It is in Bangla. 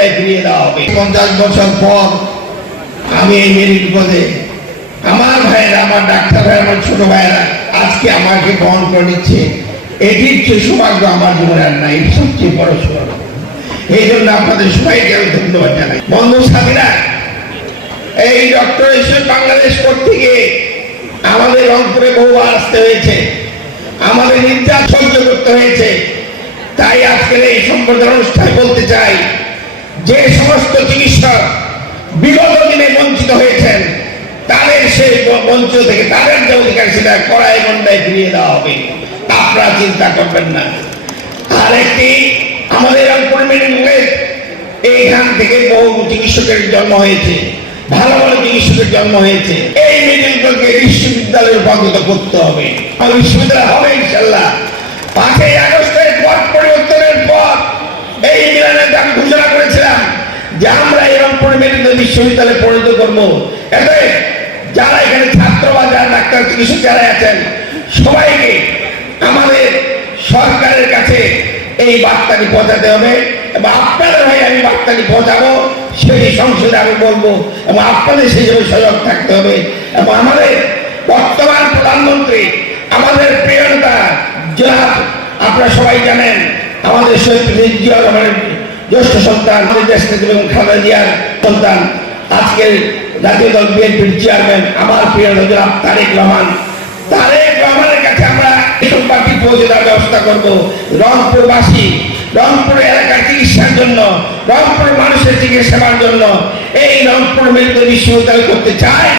গন্ডায় ফিরিয়ে দেওয়া হবে। 50 বছর পর আমি এই মেরিট পদে আমার ভাইয়েরা, আমার ডাক্তার ভাই, আমার ছোট ভাইয়েরা আজকে আমাকে গ্রহণ করে নিচ্ছে। এটির চেয়ে সৌভাগ্য আমার জীবনে আর নাই, এটি সবচেয়ে বড় সৌভাগ্য। এই জন্য আপনাদের সবাইকে আমি ধন্যবাদ জানাই। বন্ধু সাথীরা, এই ডক্টরেশন বাংলাদেশ করতে গিয়ে আমাদের রংপুরে বহুবার আসতে হয়েছে, আমাদের নির্যাতন সহ্য করতে হয়েছে। তাই আজকের এই সম্বর্ধনা অনুষ্ঠানে বলতে চাই, যে সমস্ত চিকিৎসক বিগত দিনে বঞ্চিত হয়েছেন তাদের সেই বঞ্চিত থেকে তাদের যে অধিকার সেটা কড়াই গন্ডায় ফিরিয়ে দেওয়া হবে, আপনারা চিন্তা করবেন না। আর একটি আমাদের রংপুর মেডিকেলে এইখান থেকে বহু চিকিৎসকের জন্ম হয়েছে, ভালো ভালো চিকিৎসকের জন্ম হয়েছে। এই মেডিকেলকে বিশ্ববিদ্যালয়ে রূপান্তরিত করতে হবে। বিশ্ববিদ্যালয় হবে ইনশাল্লাহ। 5ই আগস্টের পথ পরিবর্তনের পর এই মিলনে আমি ঘোষণা করেছিলাম যে আমরা এই রংপুর মেডিকেল বিশ্ববিদ্যালয়ে পরিণত করবো। এতে যারা এখানে ছাত্র বা যারা ডাক্তার চিকিৎসক যারা আছেন সবাইকে আমাদের সরকারের কাছে এই বার্তাটি পৌঁছাতে হবে এবং আপনাদের ভাই আমি বার্তাটি পৌঁছাবো, সেই সংসদে আমি বলবো এবং আপনাদের সেই জন্য সজাগ থাকতে হবে। এবং আমাদের বর্তমান প্রধানমন্ত্রী, আমাদের প্রিয় নেতা জনাব, আপনারা সবাই জানেন আমাদের শহীদ জিয়া রহমানের জ্যেষ্ঠ সন্তান, আমাদের দেশ থেকে এবং খালেদা জিয়ার সন্তান, আজকের জাতীয় দল বিএনপির চেয়ারম্যান আমার প্রিয় জনাব তারেক রহমান। তারেক রহমানের কাছে আমরা এসব বাকি পৌঁছে দেওয়ার ব্যবস্থা করবো। রংপুরবাসী, রংপুর এলাকার চিকিৎসার জন্য, রংপুর মানুষের চিকিৎসা সেবার জন্য এই রংপুর মেডিকেল বিশ্ববিদ্যালয় করতে চায়।